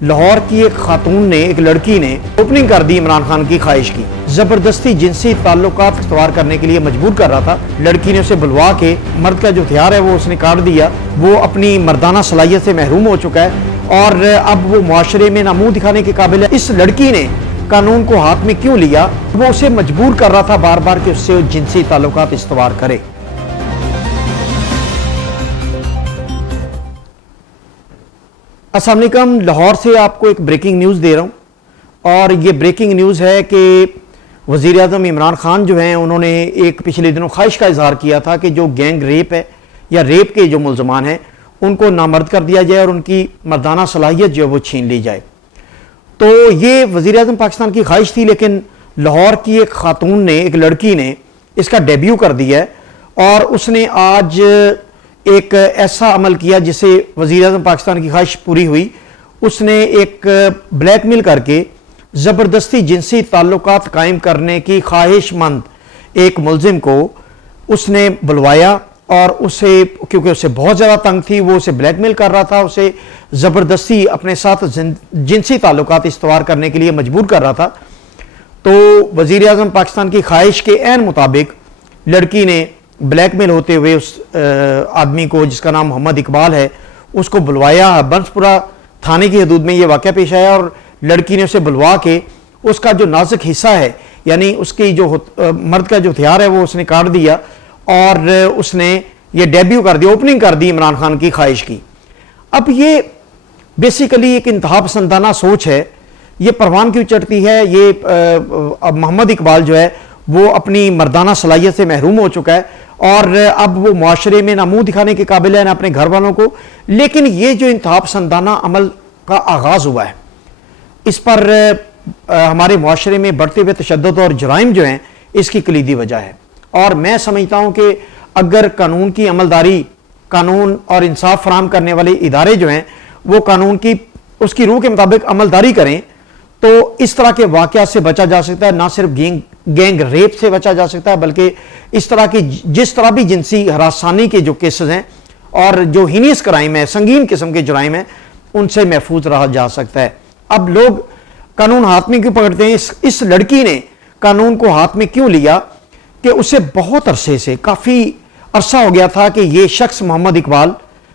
लाहौर की एक खातून ने, एक लड़की ने ओपनिंग कर दी इमरान खान की ख्वाहिश की। जबरदस्ती जिनसी ताल्लुकात इख्तियार करने के लिए मजबूर कर रहा था। लड़की ने उसे बुलवा के मर्द का जो हथियार है वो उसने काट दिया। वो अपनी मर्दाना सलाहियत से महरूम हो चुका है और अब वो मुआशरे में ना मुंह दिखाने के काबिल है। इस लड़की ने कानून को हाथ में क्यों लिया? वो उसे मजबूर कर रहा था बार बार कि उससे जिनसी ताल्लुकात इख्तियार करे। अस्सलाम वालेकुम, लाहौर से आपको एक ब्रेकिंग न्यूज़ दे रहा हूँ और ये ब्रेकिंग न्यूज़ है कि वज़ीर आज़म इमरान खान जो हैं उन्होंने एक पिछले दिनों ख्वाहिश का इजहार किया था कि जो गैंग रेप है या रेप के जो मुलजमान हैं उनको नामर्द कर दिया जाए और उनकी मर्दाना सलाहियत जो है वो छीन ली जाए। तो ये वज़ीर आज़म पाकिस्तान की ख्वाहिश थी, लेकिन लाहौर की एक खातून ने, एक लड़की ने इसका डेब्यू कर दिया है और उसने आज एक ऐसा अमल किया जिससे वज़ीर आज़म पाकिस्तान की ख्वाहिश पूरी हुई। उसने एक ब्लैकमेल करके ज़बरदस्ती जिनसी ताल्लुकात कायम करने की ख्वाहिशमंद एक मुलजिम को उसने बुलवाया और उसे, क्योंकि उसे बहुत ज़्यादा तंग थी, वो उसे ब्लैकमेल कर रहा था, उसे ज़बरदस्ती अपने साथ जिनसी ताल्लुकात इख्तियार करने के लिए मजबूर कर रहा था। तो वज़ीर आज़म पाकिस्तान की ख्वाहिश के ऐन मुताबिक लड़की ने ब्लैकमेल होते हुए उस आदमी को, जिसका नाम मोहम्मद इकबाल है, उसको बुलवाया। बंसपुरा थाने की हदूद में ये वाक़या पेश आया और लड़की ने उसे बुलवा के उसका जो नाजुक हिस्सा है, यानी उसकी जो मर्द का जो हथियार है वो उसने काट दिया और उसने ये डेब्यू कर दिया, ओपनिंग कर दी इमरान खान की ख्वाहिश की। अब ये बेसिकली एक इंतहा पसंदाना सोच है। ये परवान क्यों चढ़ती है? ये मोहम्मद इकबाल जो है वो अपनी मर्दाना सलाहियत से महरूम हो चुका है और अब वो मुआशरे में ना मुंह दिखाने के काबिल है ना अपने घर वालों को। लेकिन ये जो इंतहा पसंदाना अमल का आगाज़ हुआ है, इस पर हमारे मुआशरे में बढ़ते हुए तशद्दुद और जराइम जो हैं इसकी कलीदी वजह है। और मैं समझता हूँ कि अगर कानून की अमलदारी, कानून और इंसाफ फराहम करने वाले इदारे जो हैं वो कानून की उसकी रूह के मुताबिक अमलदारी करें तो इस तरह के वाक़यात से बचा जा सकता है। ना सिर्फ गैंग रेप से बचा जा सकता है, बल्कि इस तरह की जिस तरह भी जिनसी हरासानी के जो केसेस हैं और जो हीनियस क्राइम है, संगीन किस्म के जुराइम हैं, उनसे महफूज रहा जा सकता है। अब लोग कानून हाथ में क्यों पकड़ते हैं? इस लड़की ने कानून को हाथ में क्यों लिया कि उसे बहुत अरसे से, काफ़ी अरसा हो गया था कि ये शख्स मोहम्मद इकबाल,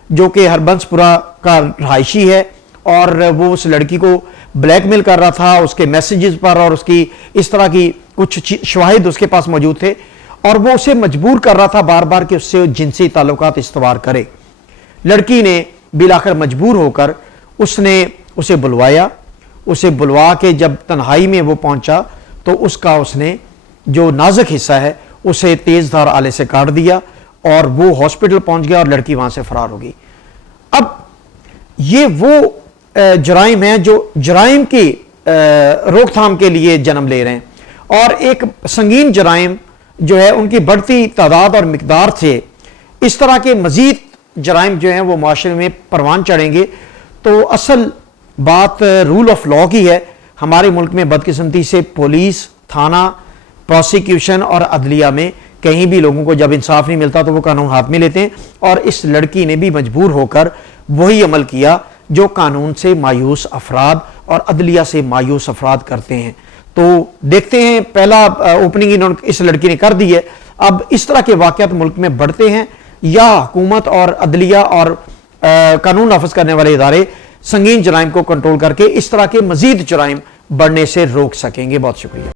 जो कि हरबंसपुरा का रहायशी है और वो उस लड़की को ब्लैकमेल कर रहा था उसके मैसेजेस पर, और उसकी इस तरह की कुछ शवाहिद उसके पास मौजूद थे और वो उसे मजबूर कर रहा था बार बार कि उससे जिनसी ताल्लुकात इख्तियार करे। लड़की ने बिलाखिर मजबूर होकर उसने उसे बुलवाया। उसे बुलवा के जब तन्हाई में वो पहुंचा तो उसका उसने जो नाजुक हिस्सा है उसे तेज़धार आले से काट दिया और वो हॉस्पिटल पहुंच गया और लड़की वहां से फरार हो गई। अब ये वो जराइम है जो जराइम की रोकथाम के लिए जन्म ले रहे हैं और एक संगीन जराइम जो है उनकी बढ़ती तादाद और मिकदार से इस तरह के मजीद जराइम जो हैं वो माशरे में परवान चढ़ेंगे। तो असल बात रूल ऑफ लॉ की है। हमारे मुल्क में बदकिस्मती से पुलिस, थाना, प्रोसिक्यूशन और अदलिया में कहीं भी लोगों को जब इंसाफ नहीं मिलता तो वो कानून हाथ में लेते हैं और इस लड़की ने भी मजबूर होकर वही अमल किया जो कानून से मायूस अफराद और अदलिया से मायूस अफराद करते हैं। तो देखते हैं, पहला ओपनिंग इन्होंने इस लड़की ने कर दी है। अब इस तरह के वाक़यात मुल्क में बढ़ते हैं या हुकूमत और अदलिया और कानून नाफिज करने वाले इदारे संगीन जराइम को कंट्रोल करके इस तरह के मजीद जराइम बढ़ने से रोक सकेंगे। बहुत शुक्रिया।